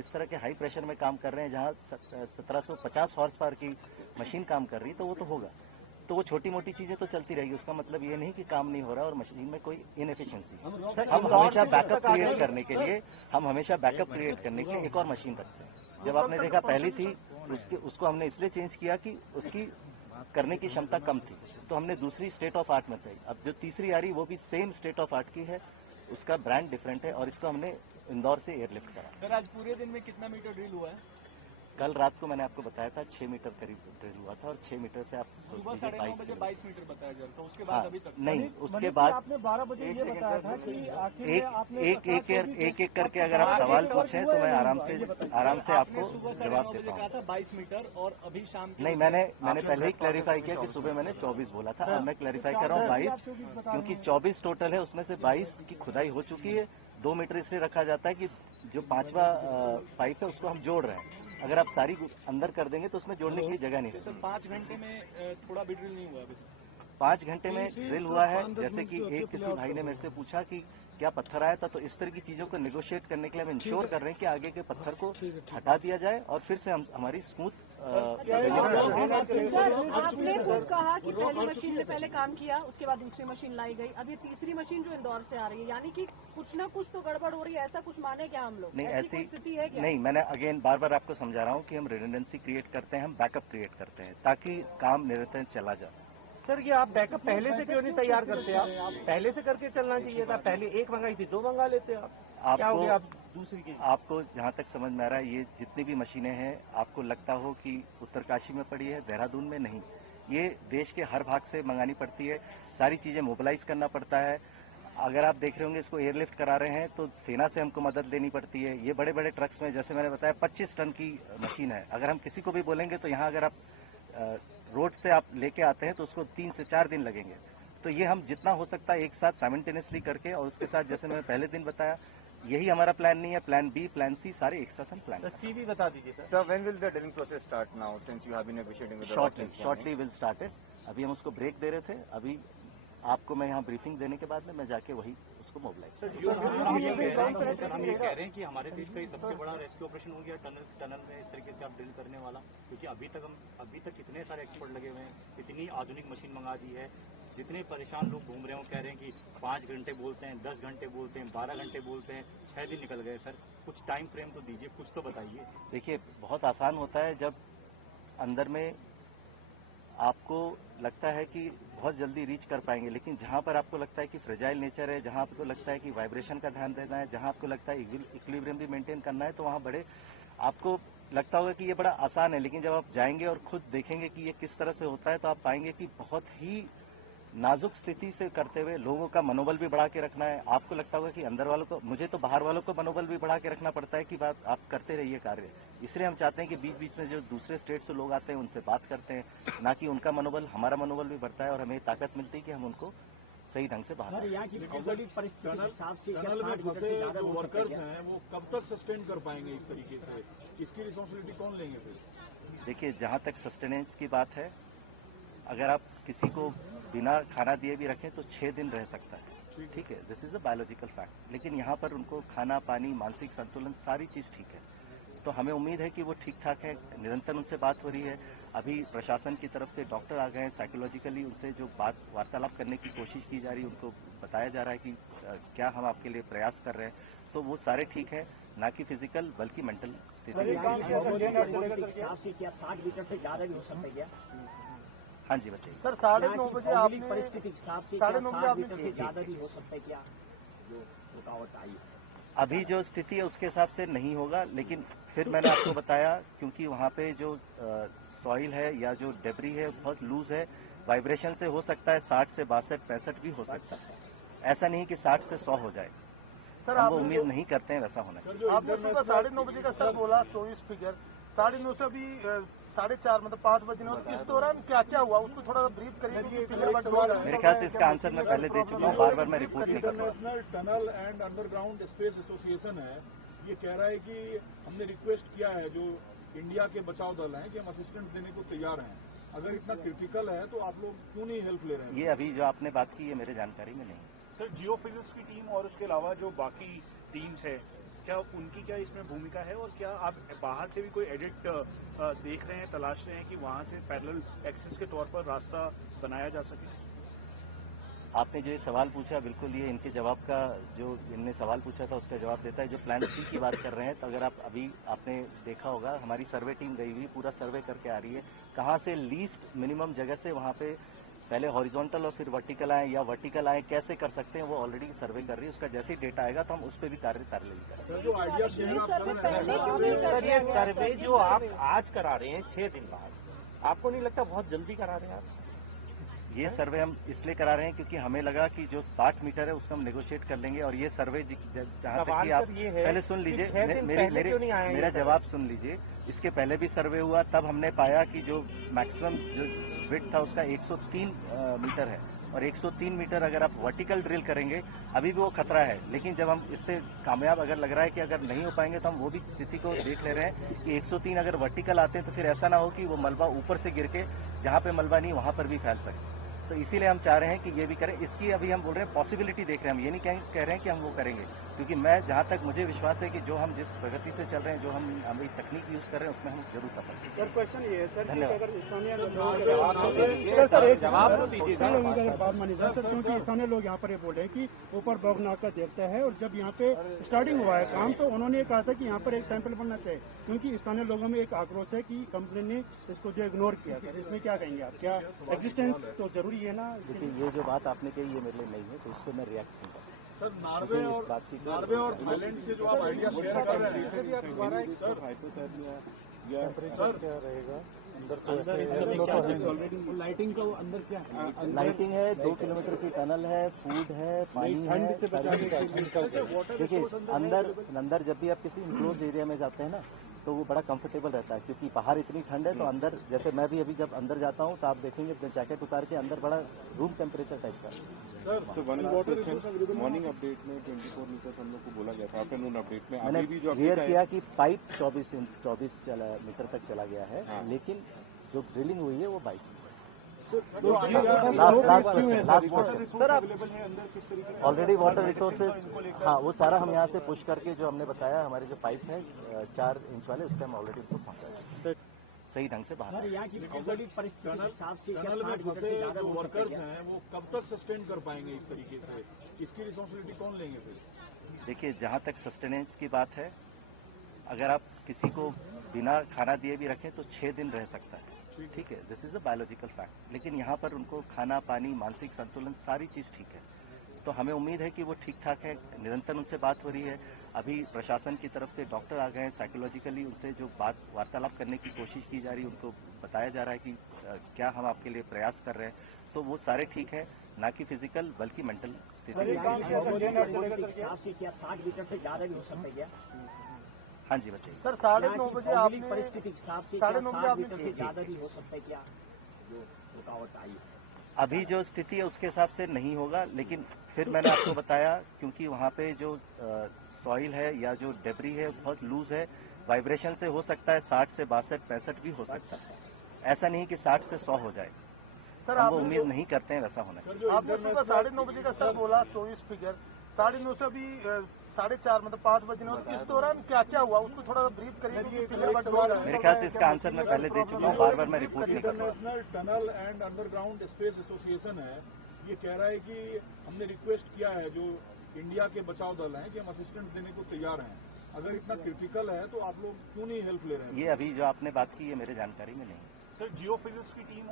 इस तरह के हाई प्रेशर में काम कर रहे हैं जहां 1750 हॉर्स पावर की मशीन काम कर रही, तो वो तो होगा। तो वो छोटी मोटी चीजें तो चलती रहेगी, उसका मतलब ये नहीं कि काम नहीं हो रहा और मशीन में कोई इनएफिशिएंसी। हम हमेशा बैकअप क्रिएट करने के लिए एक और मशीन रखते हैं। जब आपने देखा पहली थी, उसको हमने इसलिए चेंज किया कि उसकी करने की क्षमता कम थी, तो हमने दूसरी स्टेट ऑफ आर्ट में चाहिए। अब जो तीसरी आ रही वो भी सेम स्टेट ऑफ आर्ट की है, उसका ब्रांड डिफरेंट है और इसको हमने इंदौर से एयरलिफ्ट करा। सर आज पूरे दिन में कितना मीटर ड्रिल हुआ है? कल रात को मैंने आपको बताया था 6 मीटर करीब ड्रिल हुआ था और 6 मीटर से आप सुबह 9:30 बजे 22 मीटर बताया जा रहा था, उसके बाद अभी तक नहीं, उसके बाद आपने 12 बजे ये बताया था कि आखिर एक करके अगर आप सवाल पूछें तो मैं आराम से आपको जवाब दे कहा था 22 मीटर और अभी शाम नहीं, मैंने पहले ही क्लैरिफाई किया कि सुबह मैंने 24 बोला था, अब मैं क्लैरिफाई कर रहा हूँ 22, क्योंकि 24 टोटल है, उसमें से 22 की खुदाई हो चुकी है। 2 मीटर इसलिए रखा जाता है कि जो 5वां पाइप है उसको हम जोड़ रहे हैं। अगर आप सारी अंदर कर देंगे तो उसमें जोड़ने की जगह नहीं। सर 5 घंटे में थोड़ा भी ड्रिल नहीं हुआ अभी? 5 घंटे में ड्रिल हुआ है। जैसे कि किसी भाई ने मेरे से पूछा कि क्या पत्थर आया था, तो इस तरह की चीजों को नेगोशिएट करने के लिए हम इंश्योर कर रहे हैं कि आगे के पत्थर को हटा दिया जाए और फिर से हमारी स्मूथ। आपने खुद कहा कि पहली मशीन से पहले काम किया, उसके बाद दूसरी मशीन लाई गई, अब ये तीसरी मशीन जो इंदौर से आ रही है, यानी कि कुछ ना कुछ तो गड़बड़ हो रही है, ऐसा कुछ माने क्या हम लोग? नहीं, ऐसी स्थिति है क्या? नहीं, मैंने अगेन बार आपको समझा रहा हूँ कि हम रिडंडेंसी क्रिएट करते हैं, हम बैकअप क्रिएट करते हैं ताकि काम निरंतर चला जाए। सर ये आप बैकअप पहले से क्यों नहीं तैयार करते? आप पहले से करके चलना चाहिए था। पहले एक मंगाई थी, 2 मंगा लेते आप। क्या हो गया आप दूसरी की? आपको जहाँ तक समझ में आ रहा है, ये जितनी भी मशीनें हैं, आपको लगता हो कि उत्तरकाशी में पड़ी है, देहरादून में नहीं, ये देश के हर भाग से मंगानी पड़ती है, सारी चीजें मोबिलाइज करना पड़ता है। अगर आप देख रहे होंगे इसको एयरलिफ्ट करा रहे हैं तो सेना से हमको मदद लेनी पड़ती है। ये बड़े बड़े ट्रक्स में, जैसे मैंने बताया, 25 टन की मशीन है। अगर हम किसी को भी बोलेंगे तो यहाँ अगर आप रोड से आप लेके आते हैं तो उसको 3 से 4 दिन लगेंगे। तो ये हम जितना हो सकता है एक साथ साइमल्टेनियसली करके, और उसके साथ जैसे मैंने पहले दिन बताया, यही हमारा प्लान नहीं है, प्लान बी, प्लान सी, सारे एक साथ हम प्लान। सी भी बता दीजिए sir. Sir when will the drilling process start now since you have been negotiating with shortly will start it. अभी हम उसको ब्रेक दे रहे थे, अभी आपको मैं यहाँ ब्रीफिंग देने के बाद में मैं जाके वही उसको मोबिलाइज। हम ये कह रहे हैं कि हमारे देश का सबसे बड़ा रेस्क्यू ऑपरेशन हो गया टनल में इस तरीके से आप ड्रिल करने वाला, क्योंकि अभी तक कितने सारे एक्सपर्ट लगे हुए हैं, इतनी आधुनिक मशीन मंगा दी है, जितने परेशान लोग घूम रहे हो कह रहे हैं कि 5 घंटे बोलते हैं, 10 घंटे बोलते हैं, 12 घंटे बोलते हैं, 6 दिन निकल गए। सर कुछ टाइम फ्रेम तो दीजिए, कुछ तो बताइए। देखिए, बहुत आसान होता है जब अंदर में आपको लगता है कि बहुत जल्दी रीच कर पाएंगे, लेकिन जहां पर आपको लगता है कि फ्रेजाइल नेचर है, जहां आपको लगता है कि वाइब्रेशन का ध्यान देना है, जहां आपको लगता है इक्विलिब्रियम भी मेंटेन करना है, तो वहां बड़े आपको लगता होगा कि ये बड़ा आसान है, लेकिन जब आप जाएंगे और खुद देखेंगे कि ये किस तरह से होता है तो आप पाएंगे कि बहुत ही नाजुक स्थिति से करते हुए लोगों का मनोबल भी बढ़ा के रखना है। आपको लगता होगा कि अंदर वालों को, मुझे तो बाहर वालों को मनोबल भी बढ़ा के रखना पड़ता है कि बात आप करते रहिए कार्य। इसलिए हम चाहते हैं कि बीच बीच में जो दूसरे स्टेट से लोग आते हैं उनसे बात करते हैं, ना कि उनका मनोबल, हमारा मनोबल भी बढ़ता है और हमें ताकत मिलती है कि हम उनको सही ढंग से बाहर। टनल में फंसे जो वर्कर्स हैं वो कब तक सस्टेन कर पाएंगे इस तरीके से? इसकी रिस्पॉन्सिबिलिटी कौन लेंगे फिर? देखिए, जहां तक सस्टेनेंस की बात है, अगर आप किसी को बिना खाना दिए भी रखें तो 6 दिन रह सकता है, ठीक है, this is a biological fact. लेकिन यहाँ पर उनको खाना, पानी, मानसिक संतुलन, सारी चीज ठीक है, तो हमें उम्मीद है कि वो ठीक ठाक है। निरंतर उनसे बात हो रही है। अभी प्रशासन की तरफ से डॉक्टर आ गए हैं, साइकोलॉजिकली उनसे जो वार्तालाप करने की कोशिश की जा रही है, उनको बताया जा रहा है कि क्या हम आपके लिए प्रयास कर रहे हैं, तो वो सारे ठीक है, ना कि फिजिकल बल्कि मेंटल स्थिति। क्या 60 मीटर से ज्यादा भी हो सकता है क्या? हाँ जी, बताइए सर। 9:30 बजे आपने परिस्थिति के हिसाब से 9:30 मीटर से ज्यादा भी हो सकता है क्या? जो रुकावट आई अभी जो स्थिति है उसके हिसाब से नहीं होगा, लेकिन फिर मैंने आपको बताया, क्योंकि वहाँ पे जो सॉइल है या जो डेब्री है बहुत लूज है, वाइब्रेशन से हो सकता है 60 से 62, 65 भी हो सकता है। ऐसा नहीं कि 60 से 100 हो जाए, सर। हम उम्मीद नहीं करते हैं वैसा होना चाहिए। आपने सुबह 9:30 बजे का सर बोला 24 फिगर, 9:30 से अभी 4:30 मतलब 5 बजने और इस दौरान क्या क्या हुआ उसको थोड़ा ब्रीफ करिए। मेरे ख्याल से इसका आंसर मैं पहले दे चुका हूँ, बार मैं रिपोर्ट नहीं कर रहा। International tunnel and underground space association है, ये कह रहा है कि हमने रिक्वेस्ट किया है जो इंडिया के बचाव दल हैं कि हम असिस्टेंस देने को तैयार हैं। अगर इतना क्रिटिकल है तो आप लोग क्यों नहीं हेल्प ले रहे हैं? ये अभी जो आपने बात की है मेरे जानकारी में नहीं। सर जियो फिजिक्स की टीम और उसके अलावा जो बाकी टीम्स है, क्या उनकी क्या इसमें भूमिका है और क्या आप बाहर से भी कोई एडिट देख रहे हैं, तलाश रहे हैं कि वहाँ से पैरेलल एक्सेस के तौर पर रास्ता बनाया जा सके? आपने जो ये सवाल पूछा, बिल्कुल ये इनके जवाब का, जो इनने सवाल पूछा था उसका जवाब देता है। जो प्लान सी की बात कर रहे हैं, तो अगर आपने देखा होगा, हमारी सर्वे टीम गई हुई पूरा सर्वे करके आ रही है कहाँ से लीस्ट मिनिमम जगह से वहाँ पे पहले हॉरिजॉन्टल और फिर वर्टिकल आए या वर्टिकल आए, कैसे कर सकते हैं, वो ऑलरेडी सर्वे कर रही है। उसका जैसे ही डेटा आएगा तो हम उस पर भी कार्य करेंगे। जो आइडिया सर, ये सर्वे जो आप आज करा रहे हैं 6 दिन बाद, आपको नहीं लगता बहुत जल्दी करा रहे हैं आप? ये सर्वे हम इसलिए करा रहे हैं क्योंकि हमें लगा कि जो 60 मीटर है उसको हम नेगोशिएट कर लेंगे। और ये सर्वे जहाँ तक कि आप पहले सुन लीजिए, मेरा जवाब सुन लीजिए। इसके पहले भी सर्वे हुआ, तब हमने पाया कि जो मैक्सिमम जो विड्थ था उसका 103 मीटर है, और 103 मीटर अगर आप वर्टिकल ड्रिल करेंगे अभी भी वो खतरा है। लेकिन जब हम इससे कामयाब अगर लग रहा है कि अगर नहीं हो पाएंगे तो हम वो भी स्थिति को देख ले रहे हैं कि 103 अगर वर्टिकल आते हैं तो फिर ऐसा ना हो कि वो मलबा ऊपर से गिर के जहाँ पे मलबा नहीं वहाँ पर भी फैल सके। तो इसीलिए हम चाह रहे हैं कि ये भी करें। इसकी अभी हम बोल रहे हैं पॉसिबिलिटी देख रहे हैं, हम ये नहीं कह रहे हैं कि हम वो करेंगे, क्योंकि मैं जहाँ तक मुझे विश्वास है कि जो हम जिस प्रगति से चल रहे हैं, जो हम हमारी तकनीक यूज कर रहे हैं, उसमें हम जरूर सफल हैं। सर क्वेश्चन ये है सर, धन्यवाद। जवाब तो दीजिए बात मानी जाए सर, क्योंकि स्थानीय लोग यहाँ पर ये बोल रहे हैं कि ऊपर बौगनाक का देवता है, और जब यहाँ पे स्टार्टिंग हुआ है काम तो उन्होंने कहा था कि यहाँ पर एक सैंपल बनना चाहिए, क्योंकि स्थानीय लोगों में एक आक्रोश है कि कंपनी ने इसको जो इग्नोर किया। सर इसमें क्या कहेंगे आप? क्या एग्जिस्टेंस तो जरूरी है ना? देखिए, ये जो बात आपने कही ये मेरे लिए नहीं है, तो उसको मैं रिएक्ट नहीं करूँगा। सर नार्वे और थाईलैंड से जो आप आइडिया शेयर कर रहे हैं, क्या रहेगा अंदर? लाइटिंग का अंदर क्या है? लाइटिंग है, 2 किलोमीटर की टनल है, फूड है, पानी है। देखिए, अंदर जब भी आप किसी इंक्लोज एरिया में जाते हैं ना, तो वो बड़ा कंफर्टेबल रहता है, क्योंकि बाहर इतनी ठंड है। तो अंदर, जैसे मैं भी अभी जब अंदर जाता हूँ तो आप देखेंगे जैकेट उतार के अंदर बड़ा रूम टेम्परेचर टाइप का। मॉर्निंग अपडेट में 24 मीटर हम लोग को बोला गया था, आफ्टरनून अपडेट में मैंने क्लियर किया कि पाइप 24 मीटर तक चला गया है। हाँ। लेकिन जो ड्रिलिंग हुई है वो 22 ऑलरेडी वाटर रिसोर्सेज। हाँ, वो सारा हम यहाँ से पुश करके जो हमने बताया, हमारे जो पाइप है 4 इंच वाले, उससे हम ऑलरेडी उसको पहुँचाया सही ढंग से बाहर। टनल में फंसे जो वर्कर्स हैं वो कब तक सस्टेन कर पाएंगे इस तरीके से? इसकी रिस्पॉन्सिबिलिटी कौन लेंगे फिर? देखिए, जहाँ तक सस्टेनेंस की बात है, अगर आप किसी को बिना खाना दिए भी रखें तो 6 दिन रह सकता है, ठीक है, this is a biological fact. लेकिन यहाँ पर उनको खाना, पानी, मानसिक संतुलन, सारी चीज़ ठीक है। तो हमें उम्मीद है कि वो ठीक ठाक है। निरंतर उनसे बात हो रही है। अभी प्रशासन की तरफ से डॉक्टर आ गए हैं, साइकोलॉजिकली उनसे जो वार्तालाप करने की कोशिश की जा रही है, उनको बताया जा रहा है कि क्या हम आपके लिए प्रयास कर रहे हैं। तो वो सारे ठीक है, ना कि फिजिकल बल्कि मेंटल स्थिति। क्या 60 मीटर से ज्यादा भी हो सकता है क्या? हाँ जी, बताइए सर। 9:30 बजे आपने परिस्थिति हिसाब से 9:30 मीटर से ज्यादा भी हो सकता है क्या? जो रुकावट आई अभी जो स्थिति है उसके हिसाब से नहीं होगा। लेकिन फिर मैंने आपको बताया, क्योंकि वहाँ पे जो सॉइल है या जो डेब्री है बहुत लूज है, वाइब्रेशन से हो सकता है 60 से 62, 65 भी हो सकता है। ऐसा नहीं कि 60 से 100 हो जाए। सर, हम उम्मीद नहीं करते हैं वैसा होना चाहिए। आपने सुबह 9:30 बजे का सर बोला 24 फिगर, 9:30 से अभी 4:30 मतलब 5 बजने और इस दौरान क्या क्या हुआ उसको थोड़ा ब्रीफ करिए। मेरे ख्याल से इसका आंसर मैं पहले दे चुका हूँ, बार मैं रिपोर्ट नहीं कर रहा। International tunnel and underground space association है, ये कह रहा है कि हमने रिक्वेस्ट किया है जो इंडिया के बचाव दल हैं कि हम असिस्टेंस देने को तैयार हैं। अगर इतना क्रिटिकल है तो आप लोग क्यों नहीं हेल्प ले रहे हैं? ये अभी जो आपने बात की है मेरे जानकारी में नहीं। सर, जियो फिजिक्स की टीम